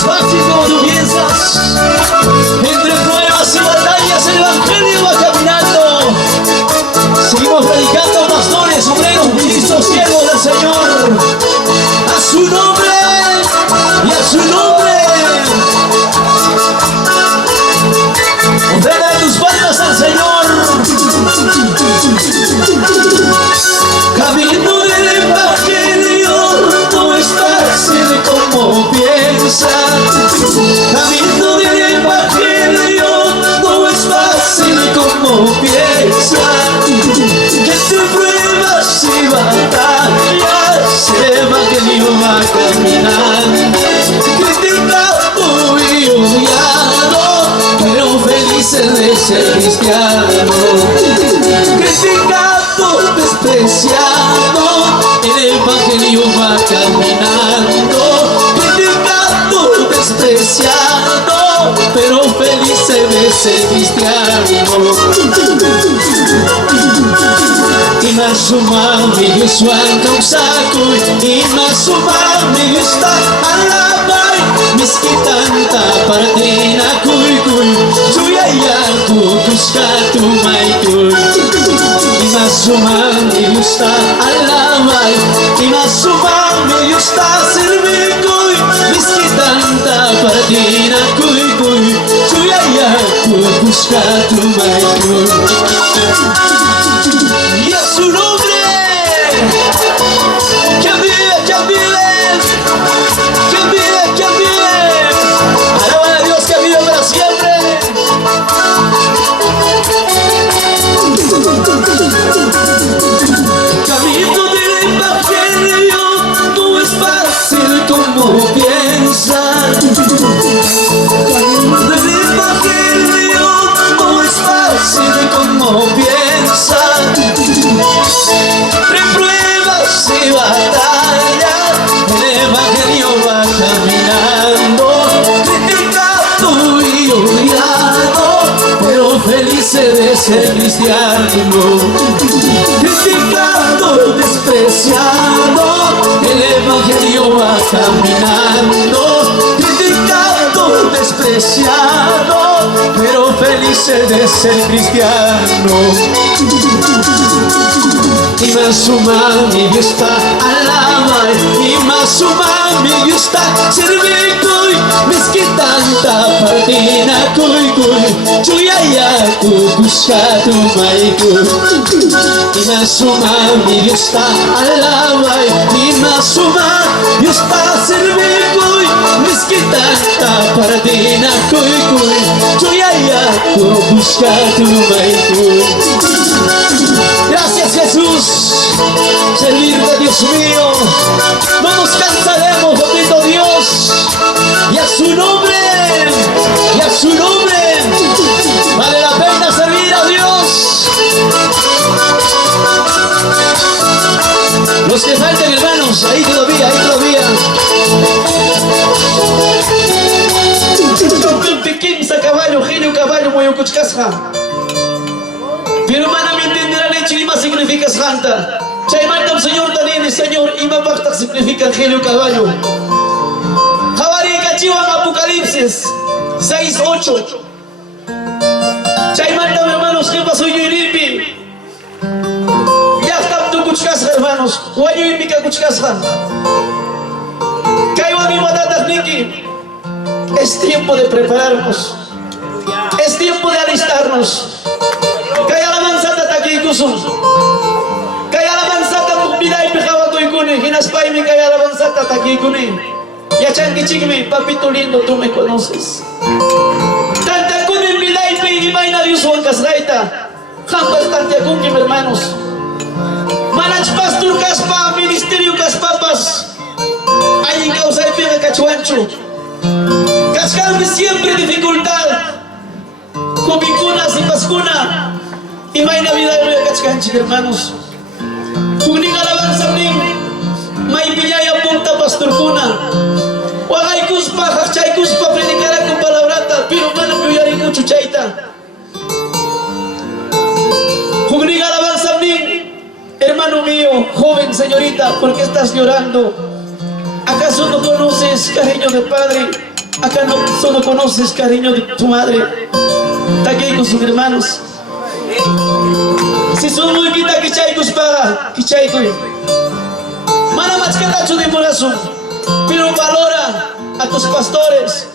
es fácil como tú piensas. Entre pruebas y batallas el evangelio va caminando. Seguimos predicando, pastores, obreros, ministros, siervos del Señor. A su nombre y a su nombre. Ofrenda tus palmas al Señor. Camino del evangelio no es fácil como piensas. Camino del evangelio no es fácil como piensas. Que entre pruebas y batallas el evangelio va caminando. Criticado y odiado, pero felices de ser cristiano. Criticado, despreciado, el evangelio va caminando. Criticado, despreciado, pero felices de ser cristiano. Y más umami yuswan kausaku, y más umami yusta alabay, miskitanta partina kuy kuy, suyayaku kuskatu may kuy. Y más umami yusta alabay, y más umami yusta sirvikuy, miskitanta partina kuy kuy, suyayaku kuskatu may kuy. Y a su nombre, que vive, que vive, que vive, que vive. Alaban a Dios que vive para siempre. Camino del evangelio no es fácil como piensas. Camino del evangelio no es fácil como piensas. Entre pruebas y batallas el evangelio va caminando. Criticado y odiado, pero felices de ser cristiano. Criticado, despreciado, el evangelio va caminando. Criticado, despreciado, pero felices de ser cristiano. Y más umami yusta alabay, y más umami yusta sirvikuy, miskitanta partina kuy kuy, chuyayaku kuskatu may kuy. Y más umami yusta alabay, y más umami yusta sirvikuy, miskitanta partina kuy kuy, chuyayaku kuskatu may kuy. Gracias, Jesús, servirte, Dios mío. No nos cansaremos, bendito Dios. Y a su nombre, y a su nombre, vale la pena servir a Dios. Los que falten, hermanos, ahí todavía, ahí todavía. Pequeña caballo, genio caballo, muy cuchcasja. Pero hermana, me entenderán en Chilima significa santa. Chaymantam Señor también, Señor, y Mapaktak significa genio caballo. Jabari Cachiwan Apocalipsis 6:8. Chaymantam, hermanos, que pasó yo y limpi. Ya están tu cuchcasja, hermanos. Guayo y mica cuchcasja. Kaiwani Matatas Niki. Es tiempo de prepararnos. Es tiempo de alistarnos. Kaya alamanzata takikusum. Kaya alamanzata mukbiday pijawakoykuni. Hinaspaymi kaya alamanzata takikuni. Yachanki chikmi, papito lindo, tú me conoces. Tantakuni biday pi imayna Dios wankasraita. Jampas tantiakunki, hermanos. Manach pastor kaspa, ministerio kaspapas. Hay causa de pega cachuancho. Cascarme siempre dificultad. Cubicunas y pascuna. Y may Navidad de Cachcanchi, hermanos. Kuning alabanza ning. May piñaya punta pastor kuna. Wagay kuspa, hachay kuspa, predicará con palabrata. Pero mano piyari mucho chaita. Kuning alabanza ning. Hermano mío, joven señorita, ¿por qué estás llorando? ¿Acaso no conoces, cariño de padre? Acá no solo conoces cariño de tu madre, está aquí con sus hermanos. Si son muy quita que chaicos paga, que chaico. Mana más que tacho de corazón, pero valora a tus pastores.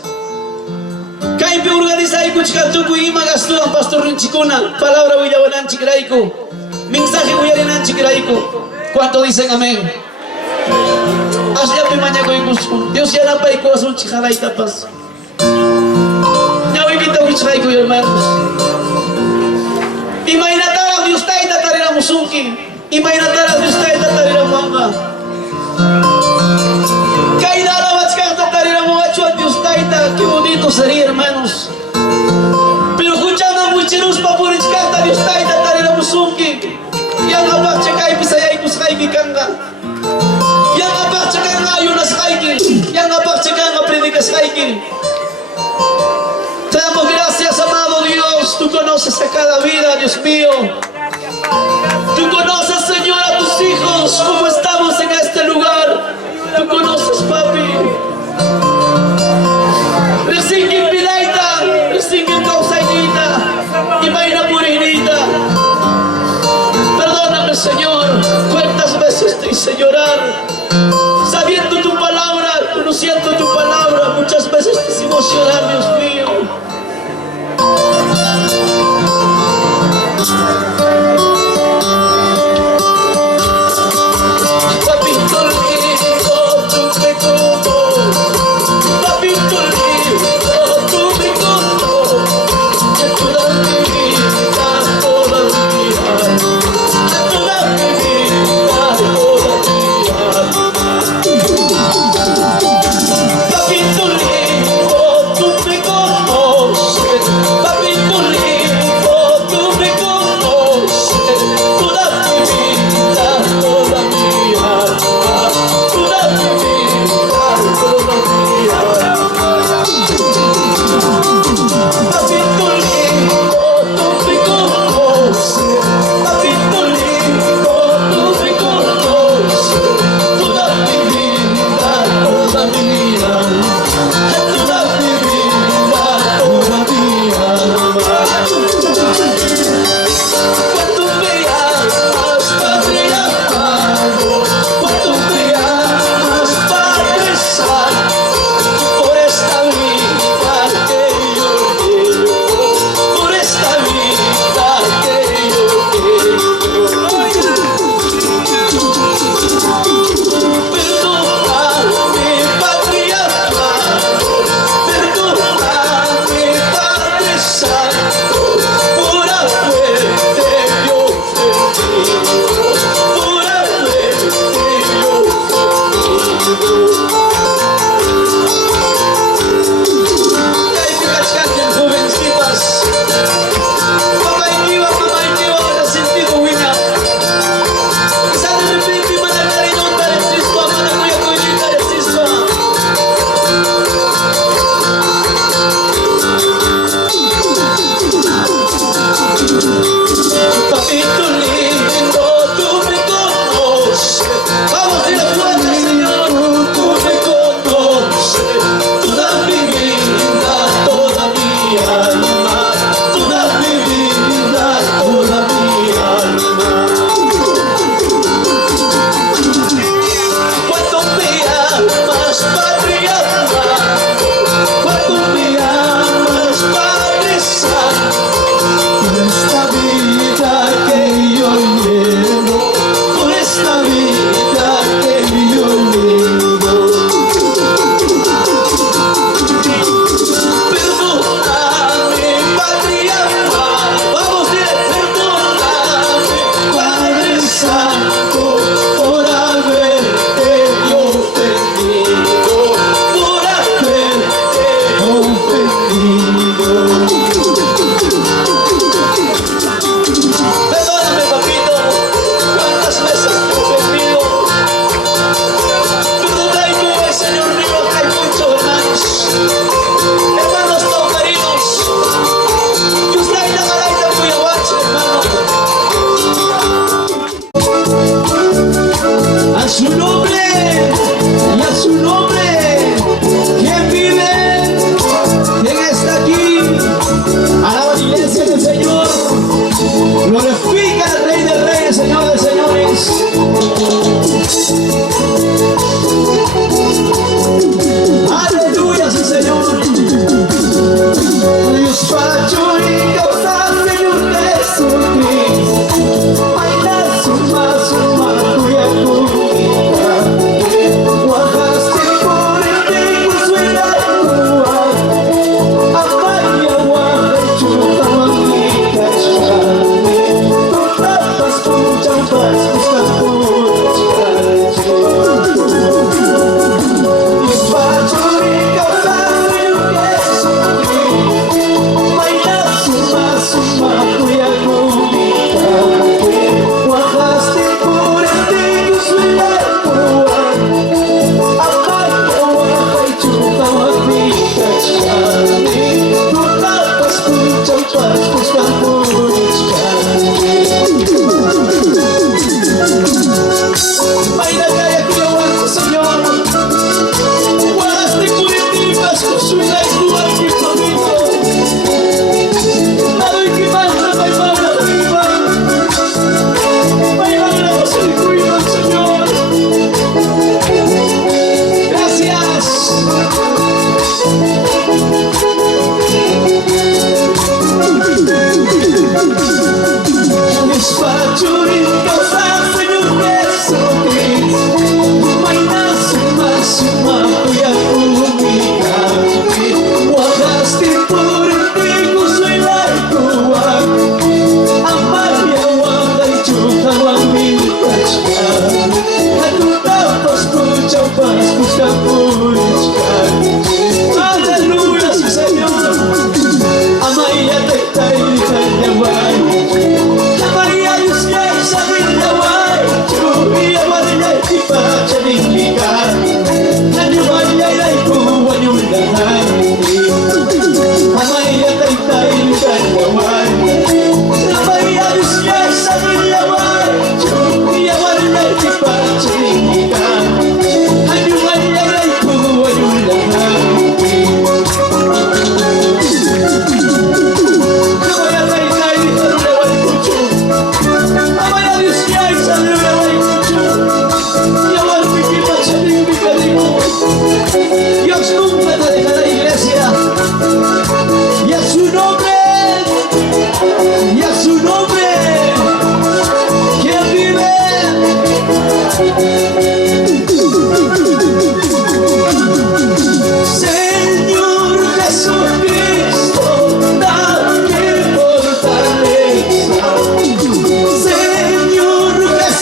Caimpe organiza y cuchcaltuco y magastuan pastor rinchicuna, palabra huillabanan chigraico, mensaje huillabanan chigraico. ¿Cuánto dicen amén? Asya pimaña koikus, Dios ya la paico azul chijala y tapas. Ya voy quita huichaico hermanos. Imaginatar Dios taita tarira musunki, imaginatar Dios taita tarira mamba. Caída la machcata tarira muacho Dios taita, qué bonito sería hermanos. Pero escuchando muy chirus pa purichcata Dios taita tarira musunki. Yang apa cekai pisayai kuskai bikanga. Yang apa cekai ngayunas kaiki, yang apa cekai ngapredikas kaiki. Te damos gracias, amado Dios. Tú conoces a cada vida, Dios mío. Tú conoces, Señor, a tus hijos, como estamos en este lugar. Tú conoces, papi. Resingin pilaita, resingin causainita, y vaina purinita. Perdóname, Señor. ¿Cuántas veces te hice llorar? Sabiendo tu palabra, conociendo tu palabra, muchas veces te hicimos llorar, Dios mío.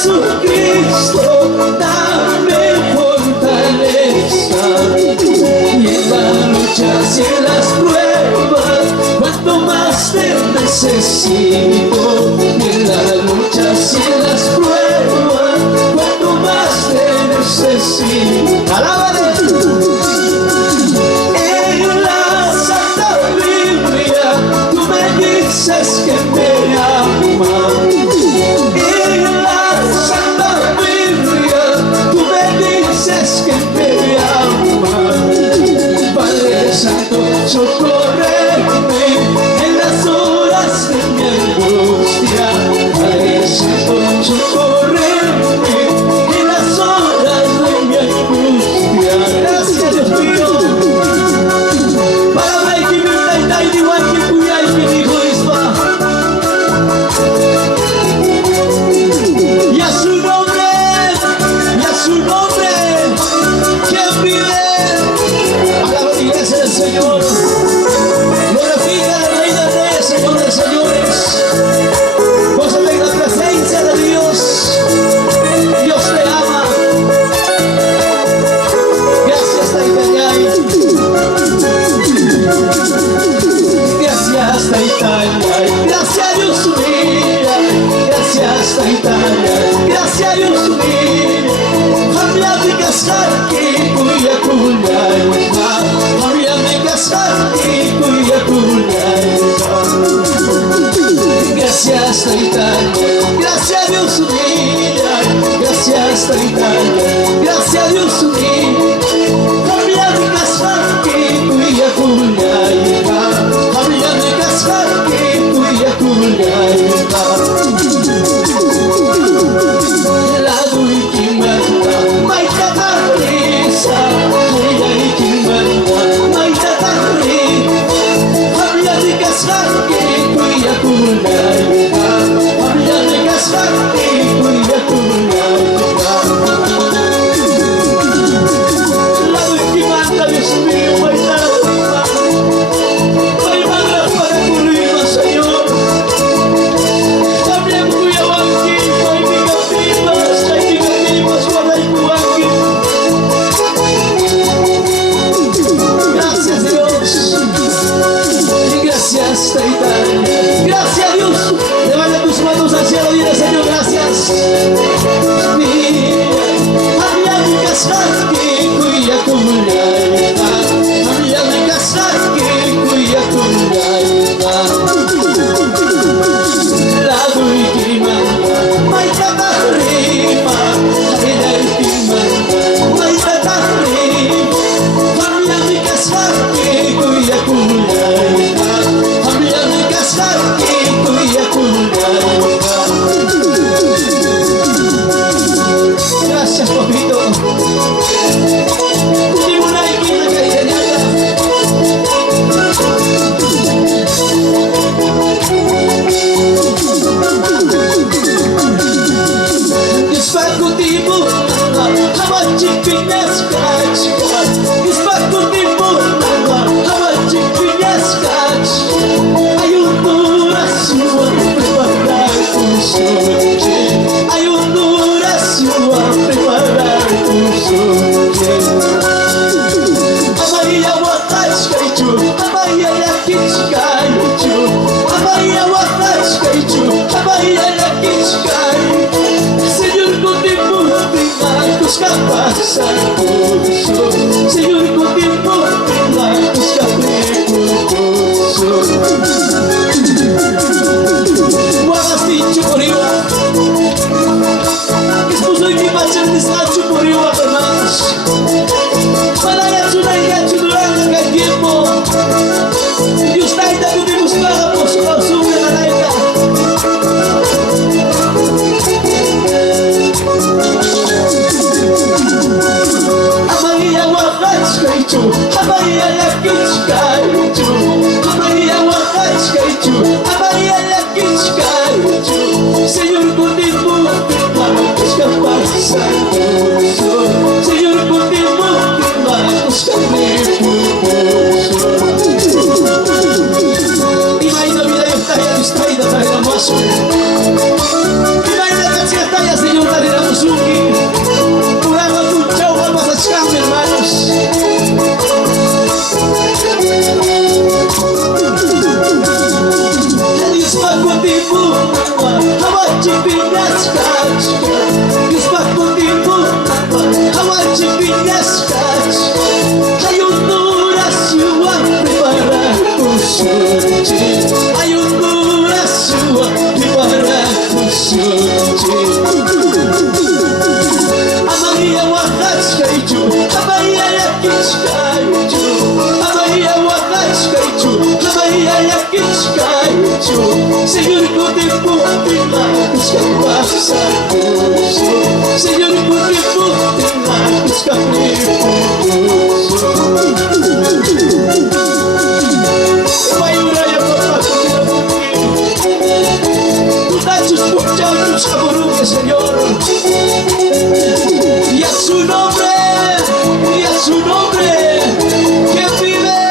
Jesucristo, dame fortaleza. Y en las luchas y en las pruebas, cuanto más te necesito. Y en las luchas y en las pruebas, cuanto más te necesito. ¡Alábale! En la Santa Biblia tú me dices que me amas. En la Santa Biblia tú me dices que me amas. Padre Santo, socórreme en las horas de mi angustia. Padre Santo, socórreme en las horas de mi angustia. Gracias, Dios mío. Para ver que me está igual que cuya y que dijo esto. Y a su nombre, quien vive. Alaba la iglesia del Señor. Glorifica al Rey de Reyes, Señor de Señores. Gózate en la presencia de Dios. Dios te ama. Gracias, Taitayay. Gracias, Taitayay. Gracias, Dios mío. Gracias, Taitayay. Gracias, Dios mío. Hamyami kasarki kuya kunyay. Hamyami kasarki kuya kunyay. Gracias, Taitayay. Gracias, Dios mío. Gracias, Taitayay. Gracias, Dios mío. Hamyami kasarki kuya kunyay. Hamyami kasarki kuya kunyay. Lagu ikimanda, may tatarisa. Kuya ikimanda, may tatarisa. Hamyami kasarki kuya kunyay. Hamyami kasarki kuya kunyay. Lagu ikimanda, Dios mío, may tatarisa. May mangas para cubrirnos, Señor. También kuya wangin, may bigatimas, walay kuwangin. Gracias, Dios. Y gracias, Taitayay. Gracias, Dios. Levanta tus manos al cielo y dile, Señor, gracias. Hamyami kasarki kuya kunyay. Hamyami kasarki kuya kunyay. Lagu ikimanda, may tatarima. Kuya ikimanda, may tatarima. Hamyami kasarki kuya kunyay. Hamyami kasarki kuya kunyay. Gracias, papito. Hindi mo nakikita kay Daniela. Diyos pagkutibo, hamachik pinyas kach. Diyos pagkutibo, hamachik pinyas kach. Ayun oración, preparar tu soche. Ayun oración, preparar tu soche. Amaya wakach kaichu, amaya yakich kaichu. Amaya wakach kaichu, amaya yakich kaichu. Señor, con tiempo tenga tus capas al pulso. Señor, con tiempo tenga tus capas al pulso. Wakas dicho por iwa. Esposo y mi machan desnacho por iwa, hermanos. Malaya chunay gacho durante el tiempo. Dios taita kutibus pagamos con su malaya. Amaya wakach kaichu. Tinapos ka pa sa puso Señor, porque mo tinapos ka puso Mayuraya papapagpapagpapagpapag Tú das sus muchachos a Buruque, Señor Y a su nombre que vive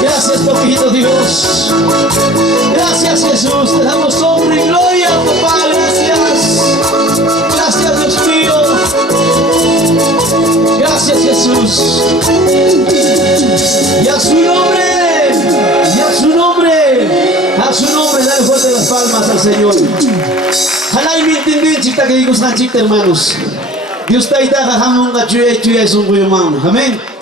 Gracias, papito Dios. Gracias, Jesús. Te damos honra y gloria, papá. Gracias. Gracias, Dios mío. Gracias, Jesús. Y a su nombre, dale fuerte las palmas al Señor. Halay mintindihin chikta kay gusto ng chikta, hermanos. Dios tayo kahamong ka chuya sungko yung mama. Amen.